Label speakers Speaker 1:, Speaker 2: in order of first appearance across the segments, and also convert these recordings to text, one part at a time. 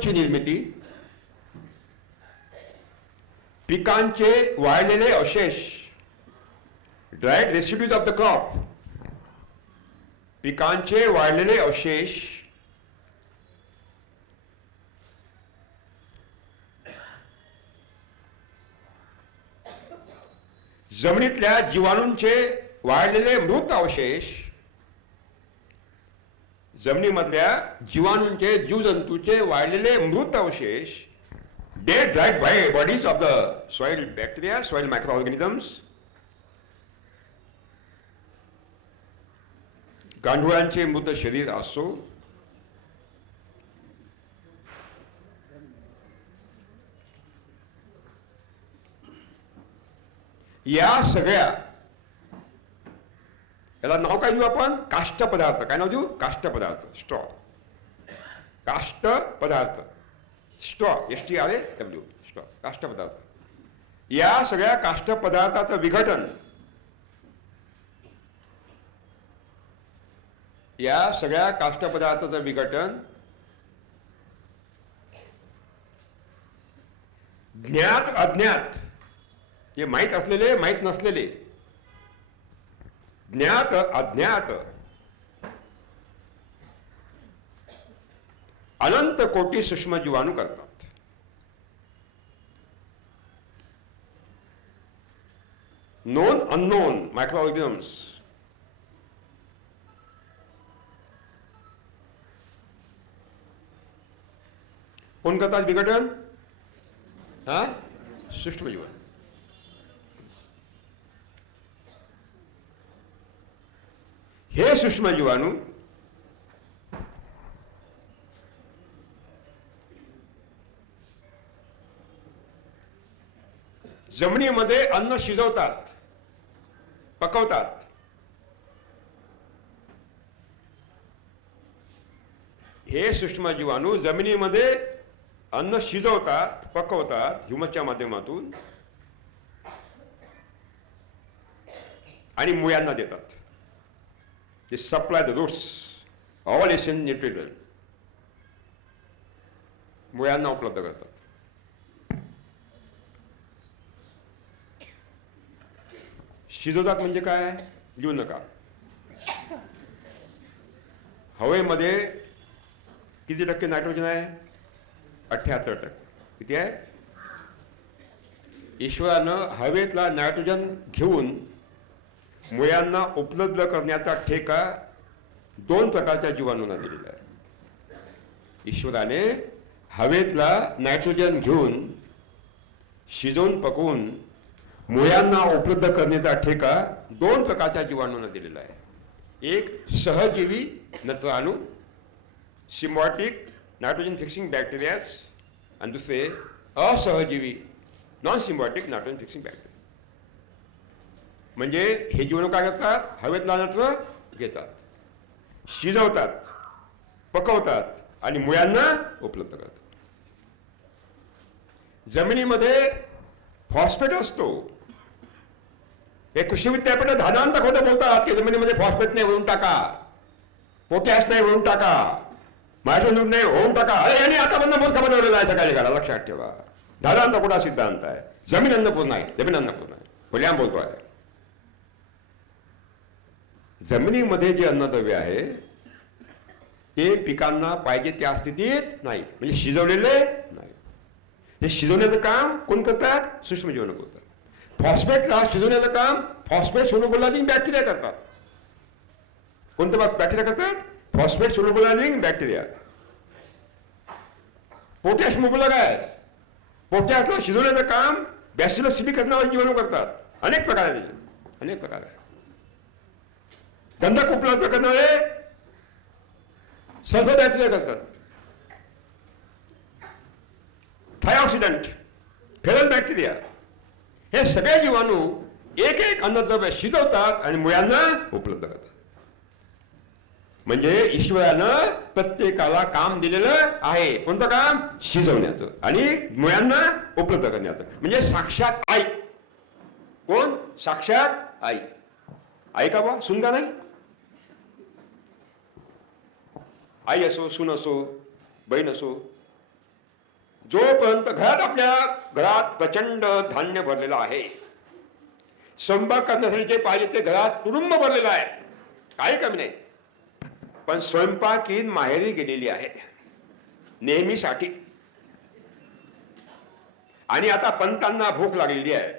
Speaker 1: कॉम्पोस्टची निर्मिती पिकांचे वाळलेले अवशेष dried residues of the crop पिकांचे वाळलेले अवशेष जमिनीतल्या जीवाणूंचे वाळलेले मृत अवशेष जमिनीमधल्या जीवाणूंचे जीवजंतूचे वाढलेले मृत अवशेष dead right by bodies of the soil bacteria soil micro organisms गांडुळांचे मृत शरीर असो. या सगळ्या याला नाव काय देऊ आपण? काष्ट पदार्थ. काय नाव देऊ? काष्ट पदार्थ. स्ट्रॉ काष्ट पदार्थ. Straw S T R A W straw काष्ट पदार्थ. या सगळ्या काष्ट पदार्थाचं विघटन या सगळ्या काष्ट पदार्थाचं विघटन ज्ञात अज्ञात जे माहीत असलेले माहीत नसलेले ज्ञात अज्ञात. अनंत कोटी सूक्ष्म जीवाणू करतात. नोन अननोन मायक्रो ऑर्गॅनिझम्स कोण करतात विघटन हा? सूक्ष्म जीवन हे सूक्ष्म जीवाणू जमिनीमध्ये अन्न शिजवतात पकवतात हे सूक्ष्म जीवाणू जमिनीमध्ये अन्न शिजवतात पकवतात ह्युमसच्या माध्यमातून आणि मुळ्यांना देतात ते supply the roots all Asian nutrition मुळ्यांना उपलब्ध करतात शिजवतात म्हणजे काय लिहू नका हवेमध्ये किती टक्के नायट्रोजन आहे अठ्ठ्याहत्तर टक्के किती आहे ईश्वरानं हवेतला नायट्रोजन घेऊन मुळ्यांना उपलब्ध करण्याचा ठेका दोन प्रकारच्या जीवाणूंना दिलेला आहे. ईश्वराने हवेतला नायट्रोजन घेऊन शिजवून पकवून मुळ्यांना उपलब्ध करण्याचा ठेका दोन प्रकारच्या जीवाणूंना दिलेला आहे. एक सहजीवी नत्राणू सिम्बॉटिक नायट्रोजन फिक्सिंग बॅक्टेरियाज आणि दुसरे असहजीवी non symbiotic nitrogen fixing bacteria म्हणजे हे जीवाणू काय करतात? हवेत नत्र घेतात. शिजवतात पकवतात आणि मुळ्यांना उपलब्ध करतात. जमिनीमध्ये फॉस्फेट असतो. हे कृषी विद्यापीठ धादांत खोटं बोलतात की जमिनीमध्ये फॉस्फेट नाही होऊन टाका. पोटॅश नाही होऊन टाका. मायट्रोजन नाही होऊन टाका. अरे यांनी आतापर्यंत मूर्ख बनवलेला आहे सकाळी काढा लक्षात ठेवा. धादांत खोटा सिद्धांत आहे? जमीन अन्नपूर्ण आहे. जमीन अन्नपूर्ण आहे. खुल्याम बोलतो आहे जमिनीमध्ये जे अन्नद्रव्य आहे ते पिकांना पाहिजे त्या स्थितीत नाही. म्हणजे शिजवलेले नाही. हे शिजवण्याचं काम कोण करतात? सूक्ष्मजीवन करतात. फॉस्फेटला शिजवण्याचं काम फॉस्फेट सोनोबोलाझिंग बॅक्टेरिया करतात. कोणतं बॅक्टेरिया करतात? फॉस्फेट सोनोबोलाझिंग बॅक्टेरिया पोटॅश मुबलक आहे पोटॅशला शिजवण्याचं काम बॅसिलस सिलिक नावाचे जीवाणू करतात. अनेक प्रकार. आहेत अनेक प्रकार. आहे गंधक उपलब्ध करणारे. सल्फर बॅक्टेरिया करतात. थायऑक्सिडंट फेरल बॅक्टेरिया हे सगळे जीवाणू एक एक अन्नद्रव्य शिजवतात आणि मुळ्यांना उपलब्ध करतात. म्हणजे ईश्वरानं प्रत्येकाला काम दिलेलं आहे. कोणतं काम? शिजवण्याचं. आणि मुळ्यांना उपलब्ध करण्याचं. म्हणजे साक्षात आई. कोण? साक्षात आई. आई का बा सुन का नाही? आई असो सून असो बहीण असो जोपर्यंत घरात आपल्या घरात प्रचंड धान्य भरलेलं आहे स्वयंपाक करण्यासाठी जे पाहिजे ते घरात तुडुंब भरलेलं आहे काही कमी नाही. पण स्वयंपाकीन माहेरी गेलेली आहे नेहमीसाठी. आणि आता पंतांना भूक लागलेली आहे.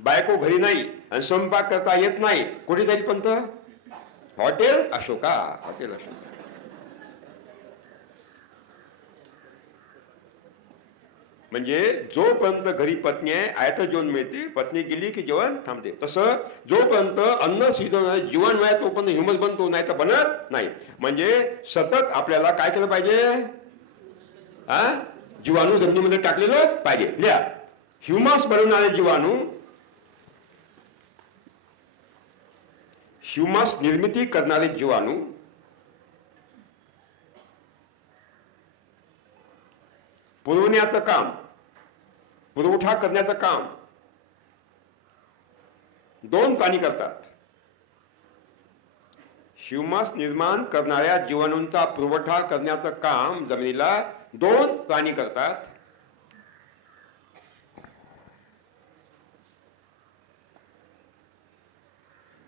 Speaker 1: बायको घरी नाही आणि स्वयंपाक करता येत नाही. कुठे जाईल पंत? हॉटेल अशोका हॉटेल अशोका म्हणजे जोपर्यंत घरी पत्नी आहे आयत जेवण मिळते पत्नी गेली की जेवण थांबते. तसं जोपर्यंत अन्न शिजवणार जीवन मिळाय तोपर्यंत ह्युमस बनतो नाही तर बनत नाही. म्हणजे सतत आपल्याला काय केलं पाहिजे? हा जीवाणू जमिनीमध्ये टाकलेलं पाहिजे. लिहा. ह्युमस बनवणारे जीवाणू ह्युमस निर्मिती करणारे जीवाणू पुरवण्याचं काम पुरवठा करण्याचं काम. दोन प्राणी करतात. शिवमास निर्माण करणाऱ्या जीवाणूंचा पुरवठा करण्याचं काम जमिनीला दोन प्राणी करतात.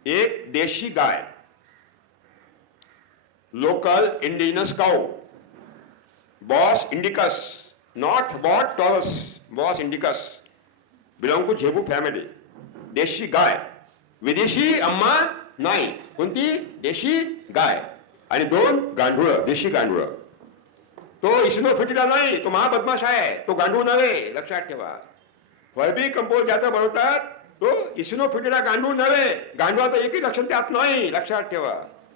Speaker 1: एक देशी गाय. Local indigenous cow. Bos indicus not Bos taurus. Bos indicus belong to zebu family देशी गाय विदेशी अम्मा नाही कोणती देशी गाय आणि दोन गांडूळ देशी गांडूळ तो इसिनोफिटिला नाही तो महाबदमाश आहे तो गांडूळ नव्हे लक्षात ठेवा फळबी कंपोज ज्याचा बनवतात तो इसिनोफिटिला गांडूळ नव्हे गांडूळाचं एकही लक्षण त्यात नाही लक्षात ठेवा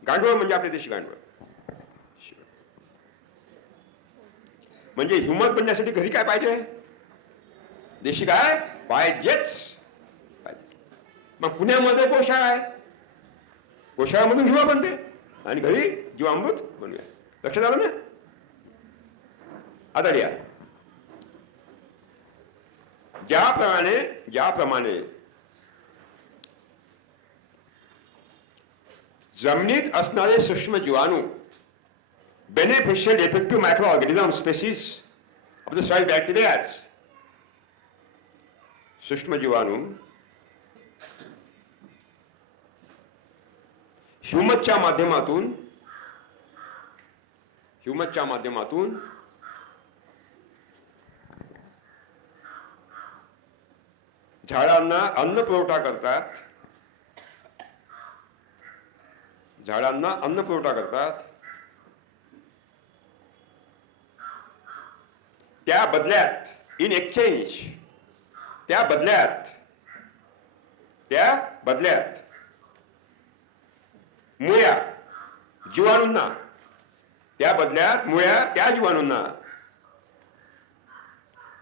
Speaker 1: गांडूळ म्हणजे आपले देशी गांडूळ म्हणजे हिंमत बनण्यासाठी घरी काय पाहिजे देशी काय पाहिजेच पाहिजे मग पुण्यामध्ये गोशाळा आहे. गोशाळामधून जीवा बनते. आणि घरी जीवामृत बनूया. लक्षात आलं ना? आता लिहा. ज्याप्रमाणे ज्याप्रमाणे जमिनीत असणारे सूक्ष्म जीवाणू beneficial effective micro organism species of the soil bacterias सूक्ष्मजीवाणू ह्युमसच्या माध्यमातून ह्युमसच्या माध्यमातून झाडांना अन्न पुरवठा करतात. झाडांना अन्न पुरवठा करतात. त्या बदल्यात इन एक्सचेंज त्या बदल्यात. त्या बदल्यात. मुळ्या जीवाणूंना. त्या बदल्यात मुळ्या त्या जीवाणूंना.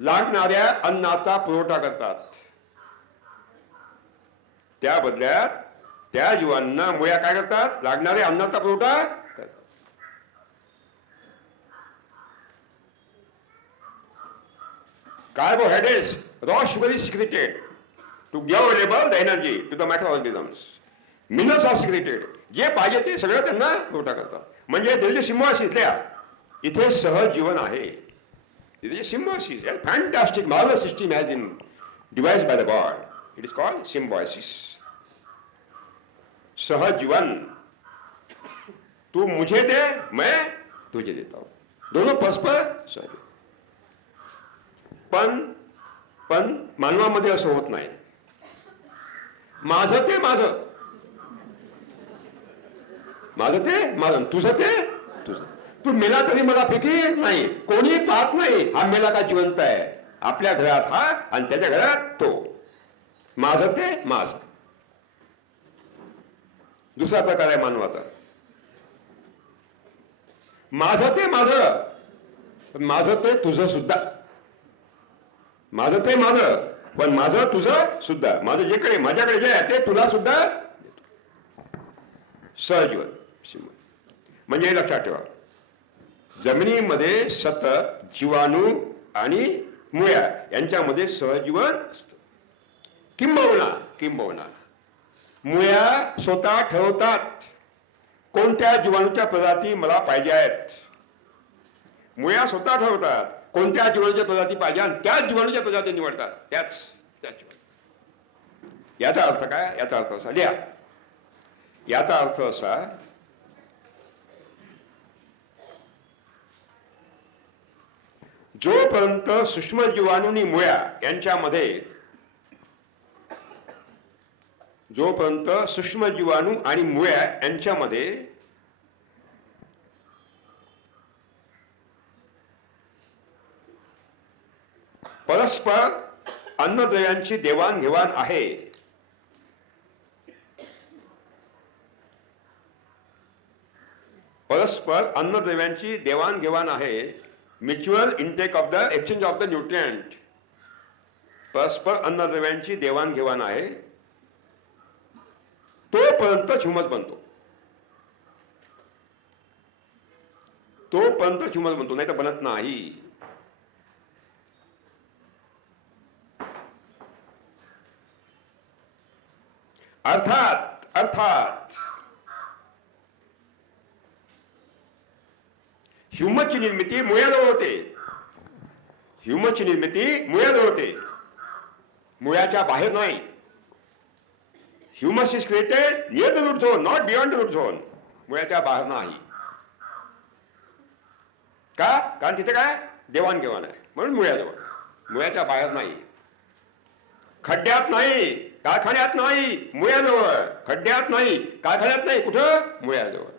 Speaker 1: लागणाऱ्या अन्नाचा पुरवठा करतात. त्या बदल्यात त्या जीवांना मुळ्या काय करतात? लागणाऱ्या अन्नाचा पुरवठा carbohydrates, raw sugar is secreted to give available the energy to the microorganisms. Minerals are secreted. जे पाहिजे ते सगळं त्यांना पुरवठा करतात. म्हणजे त्याचे सिम्बॉसिस इथे सहज जीवन आहे. इथे symbiosis fantastic marvel system has in device by the God it is called symbiosis सहज जीवन तू मुझे दे मैं तुझे देता हूँ. दोनों परस्पर सहज पण पण मानवामध्ये असं होत नाही. माझं ते माझं. माझं ते माझं. तुझं ते तुझं. तू मेला तरी मला फिकीर नाही. कोणी पाहत नाही. हा मेला का जिवंत आहे? आपल्या घरात हा आणि त्याच्या घरात तो. माझं ते माझ. दुसरा प्रकार आहे मानवाचा. माझं ते माझं. माझं ते तुझं सुद्धा. माझं ते माझं पण माझं तुझं सुद्धा. माझं जेकडे माझ्याकडे जे आहे ते तुला सुद्धा सहजीवन म्हणजे हे लक्षात ठेवा. जमिनीमध्ये सतत जीवाणू आणि मुळ्या यांच्यामध्ये सहजीवन असतं. किंबवना किंबवना मुळ्या स्वतः ठरवतात कोणत्या जीवाणूच्या प्रजाती मला पाहिजे आहेत. मुळ्या स्वतः ठरवतात. कोणत्या जीवाणूच्या प्रजाती पाहिजे आणि त्याच जीवाणूच्या प्रजाती निवडतात. त्याच त्याच जीवाणू. याचा अर्थ काय? याचा अर्थ असा. लिहा. याचा अर्थ असा जोपर्यंत सूक्ष्म जीवाणूनी मुळ्या यांच्यामध्ये जोपर्यंत सूक्ष्म जीवाणू आणि मुळ्या यांच्यामध्ये परस्पर अन्नद्रव्यांची देवाणघेवाण आहे. परस्पर अन्नद्रव्यांची देवाणघेवाण आहे. Mutual intake of the exchange of the nutrient परस्पर अन्नद्रव्यांची देवाणघेवाण आहे. तोपर्यंत ह्युमस बनतो. तोपर्यंत ह्युमस बनतो नाही तर बनत नाही. अर्थात अर्थात. ह्युमसची निर्मिती मुळ्याजवळ होते. ह्युमसची निर्मिती मुळ्याजवळ होते. मुळ्याच्या बाहेर नाही. Humus is created near the root zone not beyond root zone मुळ्याच्या बाहेर नाही. का? कारण तिथे काय? देवाणघेवाण आहे. म्हणून मुळ्याजवळ. मुळ्याच्या बाहेर नाही. खड्ड्यात नाही. कारखान्यात नाही मुळ्याजवळ. खड्ड्यात नाही कारखान्यात नाही. कुठं? मुळ्याजवळ.